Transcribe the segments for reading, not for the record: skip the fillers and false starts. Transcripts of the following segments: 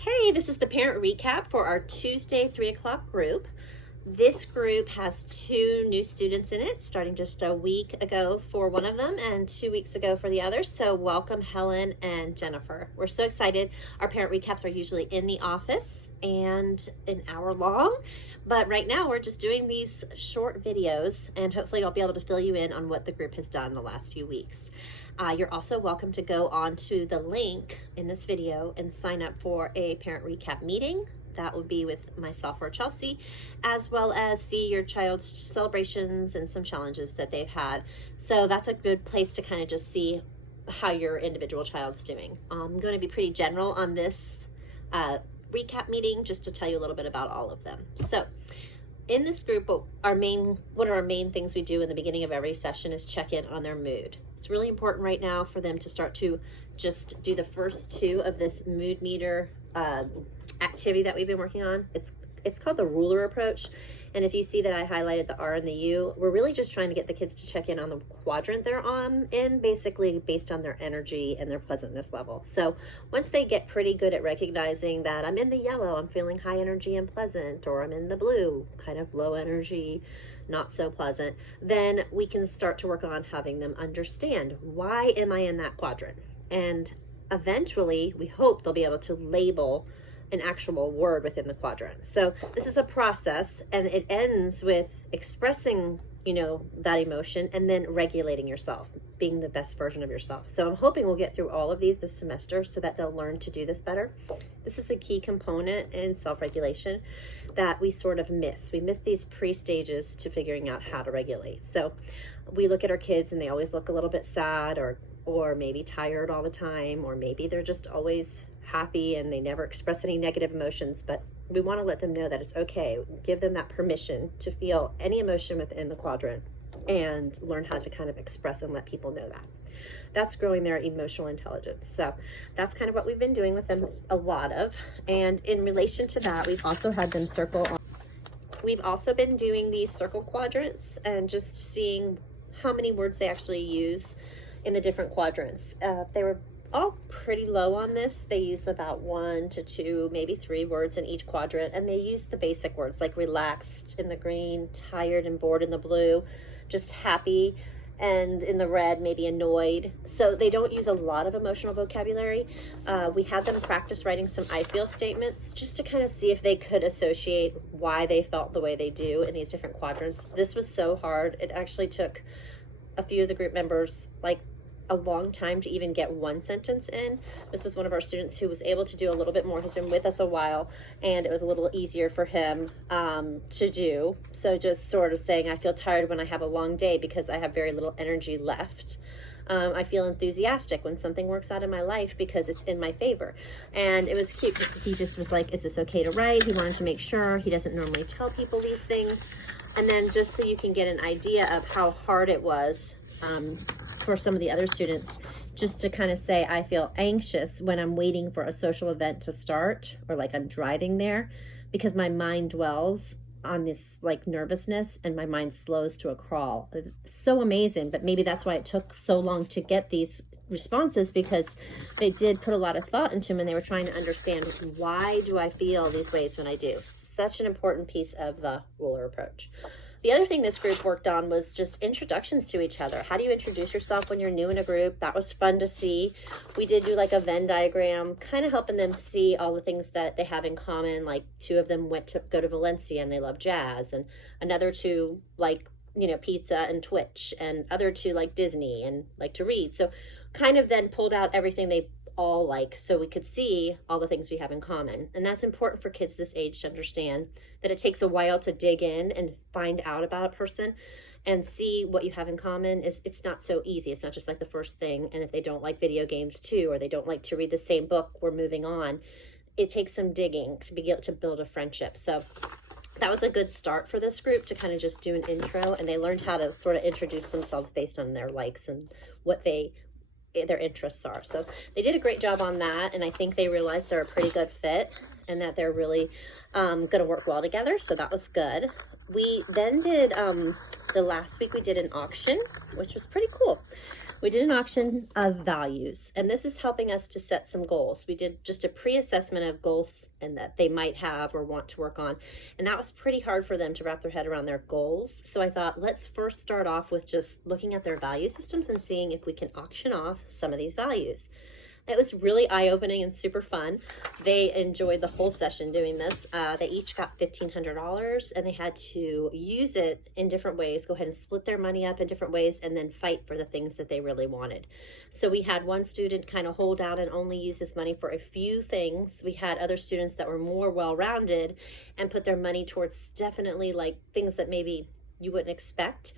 Hey, this is the parent recap for our Tuesday 3 o'clock group. This group has 2 new students in it, starting just a week ago for one of them and 2 weeks ago for the other. So welcome Helen and Jennifer. We're so excited. Our parent recaps are usually in the office and an hour long, but right now we're just doing these short videos, and hopefully I'll be able to fill you in on what the group has done the last few weeks. You're also welcome to go on to the link in this video and sign up for a parent recap meeting. That would be with myself or Chelsea, as well as see your child's celebrations and some challenges that they've had. So that's a good place to kind of just see how your individual child's doing. I'm going to be pretty general on this recap meeting just to tell you a little bit about all of them. So in this group, one of our main things we do in the beginning of every session is check in on their mood. It's really important right now for them to start to just do the first 2 of this mood meter activity that we've been working on. It's called the ruler approach. And if you see that I highlighted the R and the U, we're really just trying to get the kids to check in on the quadrant they're on, and basically based on their energy and their pleasantness level. So once they get pretty good at recognizing that I'm in the yellow, I'm feeling high energy and pleasant, or I'm in the blue, kind of low energy, not so pleasant, then we can start to work on having them understand, why am I in that quadrant? And eventually, we hope they'll be able to label an actual word within the quadrant. So this is a process, and it ends with expressing, that emotion and then regulating yourself, being the best version of yourself. So I'm hoping we'll get through all of these this semester so that they'll learn to do this better. This is a key component in self-regulation that we sort of miss. We miss these pre-stages to figuring out how to regulate. So we look at our kids and they always look a little bit sad or maybe tired all the time, or maybe they're just always happy and they never express any negative emotions, but we want to let them know that it's okay. Give them that permission to feel any emotion within the quadrant and learn how to kind of express and let people know that. That's growing their emotional intelligence. So that's kind of what we've been doing with them a lot of. And in relation to that, we've also had them circle on. We've also been doing these circle quadrants and just seeing how many words they actually use in the different quadrants. They were all pretty low on this. They use about 1 to 2, maybe 3 words in each quadrant, and they use the basic words like relaxed in the green, tired and bored in the blue, just happy, and in the red, maybe annoyed. So they don't use a lot of emotional vocabulary. We had them practice writing some I feel statements just to kind of see if they could associate why they felt the way they do in these different quadrants. This was so hard. It actually took a few of the group members a long time to even get one sentence in. This was one of our students who was able to do a little bit more. He's been with us a while, and it was a little easier for him to do. So just sort of saying, I feel tired when I have a long day because I have very little energy left. I feel enthusiastic when something works out in my life because it's in my favor. And it was cute because he just was like, is this okay to write? He wanted to make sure. He doesn't normally tell people these things. And then just so you can get an idea of how hard it was for some of the other students, just to kind of say, I feel anxious when I'm waiting for a social event to start, or like I'm driving there, because my mind dwells on this nervousness and my mind slows to a crawl. It's so amazing, but maybe that's why it took so long to get these responses, because they did put a lot of thought into them and they were trying to understand, why do I feel these ways when I do? Such an important piece of the ruler approach. The other thing this group worked on was just introductions to each other. How do you introduce yourself when you're new in a group? That was fun to see. We did do like a Venn diagram, kind of helping them see all the things that they have in common. Like 2 of them went to go to Valencia and they love jazz, and another 2 like, pizza and Twitch, and other 2 like Disney and like to read. So kind of then pulled out everything they all like, so we could see all the things we have in common. And that's important for kids this age to understand, that it takes a while to dig in and find out about a person and see what you have in common. It's not so easy. It's not just like the first thing. And if they don't like video games too, or they don't like to read the same book, we're moving on. It takes some digging to be able to build a friendship. So that was a good start for this group, to kind of just do an intro, and they learned how to sort of introduce themselves based on their likes and what their interests are. So they did a great job on that, and I think they realized they're a pretty good fit and that they're really going to work well together. So that was good. We then did the last week we did an auction, which was pretty cool. We did an auction of values, and this is helping us to set some goals. We did just a pre-assessment of goals and that they might have or want to work on, and that was pretty hard for them to wrap their head around their goals. So I thought, let's first start off with just looking at their value systems and seeing if we can auction off some of these values. It was really eye-opening and super fun. They enjoyed the whole session doing this. They each got $1,500, and they had to use it in different ways, go ahead and split their money up in different ways, and then fight for the things that they really wanted. So we had one student kind of hold out and only use his money for a few things. We had other students that were more well-rounded and put their money towards definitely like things that maybe you wouldn't expect.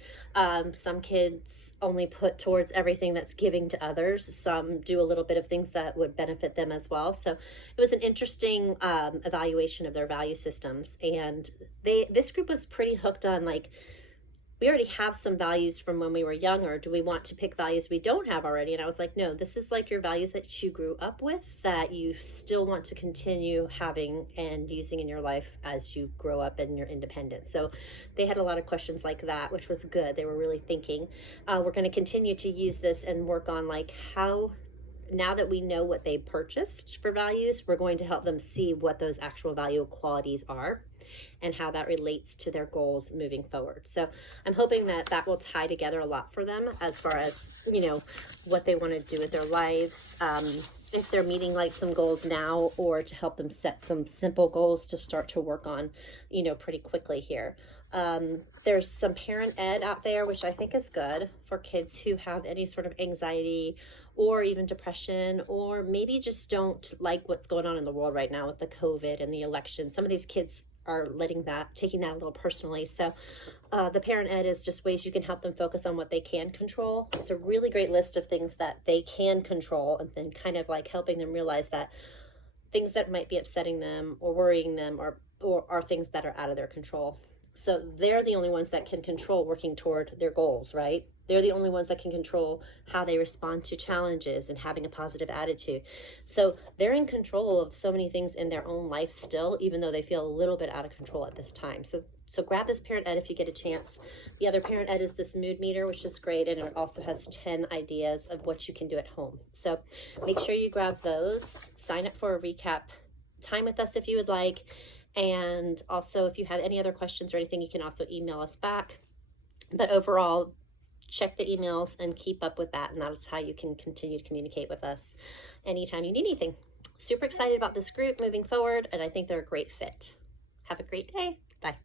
Some kids only put towards everything that's giving to others. Some do a little bit of things that would benefit them as well. So it was an interesting evaluation of their value systems. And this group was pretty hooked on like, we already have some values from when we were young, or do we want to pick values we don't have already? And I was like, no, this is like your values that you grew up with that you still want to continue having and using in your life as you grow up and you're independent. So they had a lot of questions like that, which was good. They were really thinking. We're going to continue to use this and work on like how, now that we know what they purchased for values, we're going to help them see what those actual value qualities are and how that relates to their goals moving forward. So I'm hoping that that will tie together a lot for them as far as, you know, what they want to do with their lives, if they're meeting like some goals now, or to help them set some simple goals to start to work on, you know, pretty quickly here. There's some parent ed out there, which I think is good for kids who have any sort of anxiety or even depression, or maybe just don't like what's going on in the world right now with the COVID and the election. Some of these kids are taking that a little personally. So the parent ed is just ways you can help them focus on what they can control. It's a really great list of things that they can control, and then kind of like helping them realize that things that might be upsetting them or worrying them are things that are out of their control. So they're the only ones that can control working toward their goals, right? They're the only ones that can control how they respond to challenges and having a positive attitude. So they're in control of so many things in their own life still, even though they feel a little bit out of control at this time. So grab this parent ed if you get a chance. The other parent ed is this mood meter, which is great, and it also has 10 ideas of what you can do at home. So make sure you grab those. Sign up for a recap time with us if you would like. And also, if you have any other questions or anything, you can also email us back. But overall, check the emails and keep up with that. And that's how you can continue to communicate with us anytime you need anything. Super excited about this group moving forward, and I think they're a great fit. Have a great day. Bye.